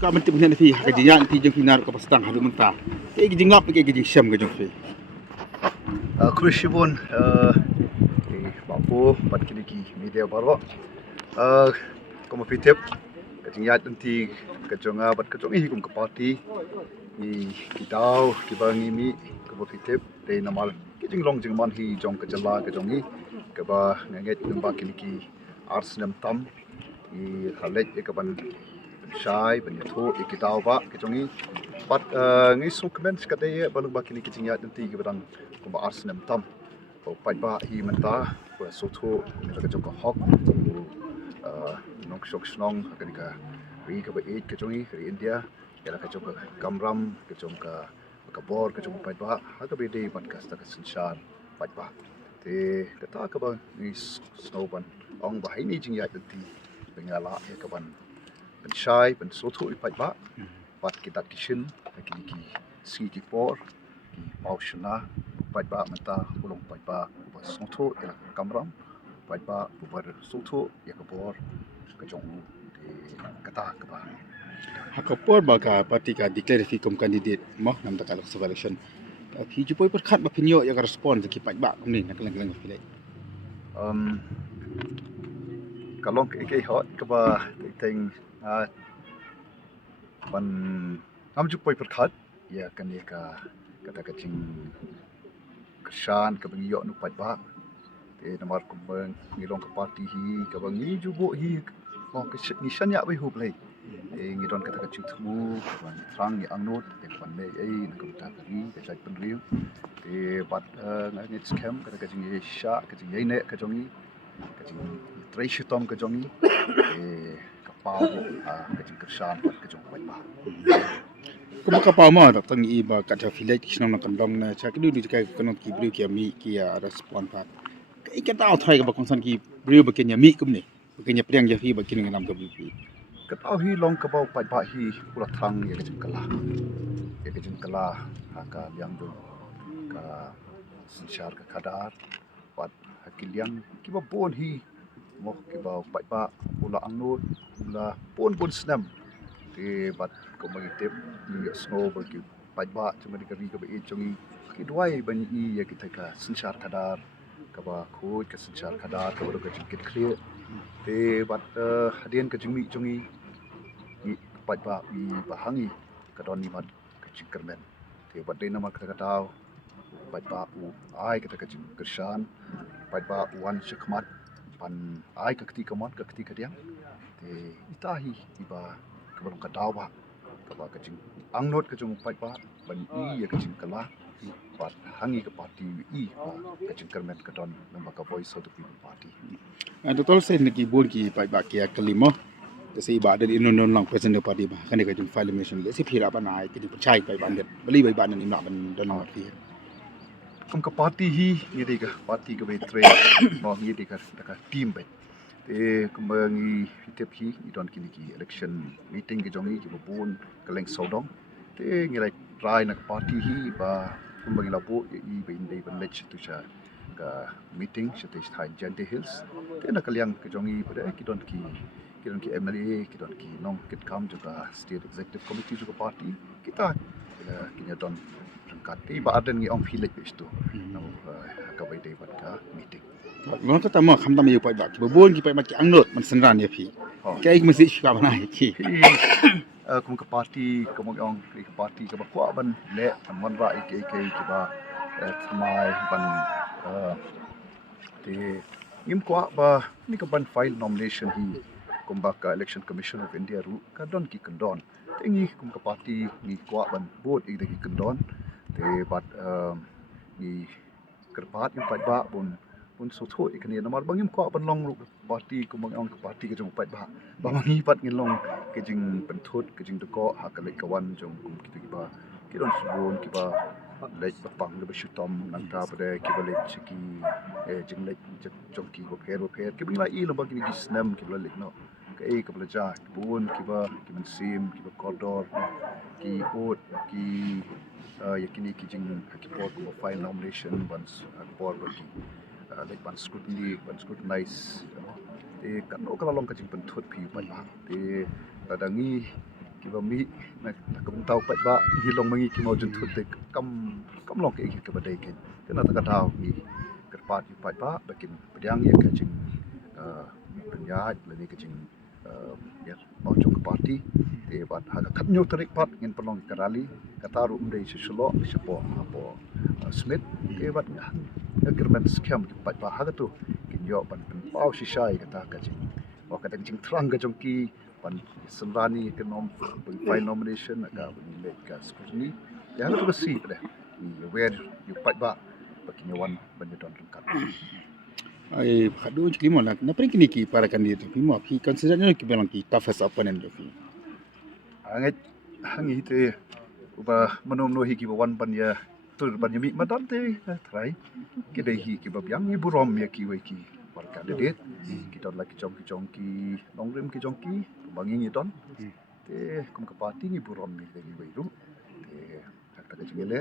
ka man tibnya fi ka jinya ti jeng finar ka pastang hadu menta ke jingap ke jing syam ke jong fi Krishibun bapo pat kini ki media baro como VPP kajingat nanti kajonga bat kajongi kum ke parti ni kitau kibangi mi como VPP de namal kijing long jing man hi jong kajala kajongi kaba nganget numba kini ki ars nam tam i khalet e kaban shai ban tho e kitau ba kajongi pat ngi so comments kadai balung ba kini kijingat nanti kibadang kumba ars nam tam pai ba hi menta ko sotho ni ka jok hok nok shok snong ka ni ka ri ka ba e ka jongi ri India ya ka jok kamram ka jong ka bor ka jong pai ba ha ka be de podcast ka sinchar pai ba te ka ta ka ba ni snowban ong ba hi ni jing ya ti bengala ya ka ban ban shai ban sotho pai ba pat kita kishin ki ki si ki por ki paushna pai ba menta ulong pai ba sotho ya kamram pai ba bubar sotho ya ka bor ka jong de kata ka ba hakapor ba ka parti ka declare fi kum candidate mo nam ta ka election fi jupoi per khat ba pinyo ya ka respond ki pai ba kum ni nak lang fi lai kalong ke hot ka ba teng ban am jupoi per khat ya kan ya ka kata kacing kesan ka bengyo nu pai ba te namar kumbang ngilong ke parti hi ka bang ni jubo hi ko ke ni sanya bai hu play ngi don kata ka chutmu ban trang ni angnot te ban le ai na ka ta ri ka chai pen riu te bat ngi scam kata ka jing ye sha ka jing ye ne ka jongi ka jing treasure tom ka jongi ka pau ka jing kesan ka jong pai ba kuma ka pa mo ta tang i ba ka ta fi lai kisnom na kan dom na cha ki du ka kan ki bru ki mi ki ya respond pa cái ta thai ka ba konsan ki bru ba kenya mi kum ni kenya priang ya fi ba kin ngam ka bi ka tau hi long ka bau pai ba hi pula thang ya ka jing kala ha ka liang du ka sinchar ka kadar pat hakiliang ki ba bon hi mo ki ba pai ba pula angnut pula bon snam te bat ko magi tep ni snow ba ki pai ba chuma di ka ri ka ba e chongi ki duai ban i ya ki ta ka sinchar kadar ka ba khoi ka sinchar kadar ka ba ka jing clear te bat hadian ka jing mi chongi ni pai ba i ba hangi ka don ni mat ka jing kermen te bat de na ma ka tau pai ba u ai ka ta ka jing kershan pai ba wan shakmat pan ai ka kti kamot ka kti ka diang te itahi iba ka balong ka daw ba ka ba ka jing angnot ka jong pai ba ban i ya ka jing kala pat hangi ka party i ba ka jing kermen ka don namba ka voice of the people party total sen ki bon ki pai ba ki kalimo te sei ba de non non lang president party ba kan ka jung file mission le si phira ba nai ki di chai pai ban de bali bai ban ni ma ban don ma fi kum ka party hi ni de ka party ka be tre no ni de ka team ba te kumbangi tep hi i don kini ki election meeting ki jongi ki bon ka leng sodong te ngi lai try na party hi ba kumbangi la bo i be in de ban lech tu cha ka meeting chete thai jante hills te na kalyang ki jongi ba ki don ki MLA ki don ki nong kit kam jo ka state executive committee jo ka party kita kinya don rangkat ti ba aden ngi ong philek be sto no ka bai de bat ka meeting ngon ka ta mo kham ta mi pai ba ki bon ki pai ma ki angnot man sanran ya fi kai ki masi ka ba nai ki kum ka party kum ong ka party ka ba kwa ban le man ba ik ki ba thamai ban te im kwa ba ni ka ban file nomination hi kum ba ka election commission of India ru ka don ki kandon tengi kum ka party ni kwa ban board ik de ki kandon te bat ni kerpat im pai ba pun so tho ikani namar bangim kwa ban long ru party kum ong ka party ka jong pai ba bangi pat ngin long ke jing pen thot ke jing ko ha ka le ka wan jong kum ki ba ki don subon ki ba leit ba pang le ba shutom nang ta ba de ki ba le chiki jing le jong ki ba pher ki bing la i lo ba ki snam ki ba le no ka e ka ba ja bon ki ba ki man sim ki ba kodor ki ot ki yakini ki jing ki por ko file nomination once por ba ki like ban scrutinize te kan no kala long ka jing pen thot phi ba te tadangi kiba mi na kum tau pat ba hi long mangi ki mo jun thut te kam long ke ki ba dei ken kana ta ka tau ni kerpat ki pat ba bakin pedang ya ka jing dunya le ni ka jing ya mau chung ka party te bat ha ka khat nyu tarik pat ngin pelong karali kataru umdei sisulo sipo apo smith te bat agreement scam ki pat ba ha ka tu kin yo ban pau si shai kata ka jing wa ka jing trang ka jong ki pan Sylvani econom by nomination aga ni ka scrutiny ya tu si pada ni where you pat ba bakin wan ban don kan Ai khadu chiki mo na pring kini ki para kandidat fi mo ki consider ki belang ki toughest opponent do fi. anget hangi te uba manom no hiki wan ban ya tur ban yami madan te try ki dei hi ki ba yang ni burom ya ki we ki war candidate ki don lagi jong ki longrem ki jong ki bangi ni don te kum ka party ni burom ni dei we ru te tak tak jingele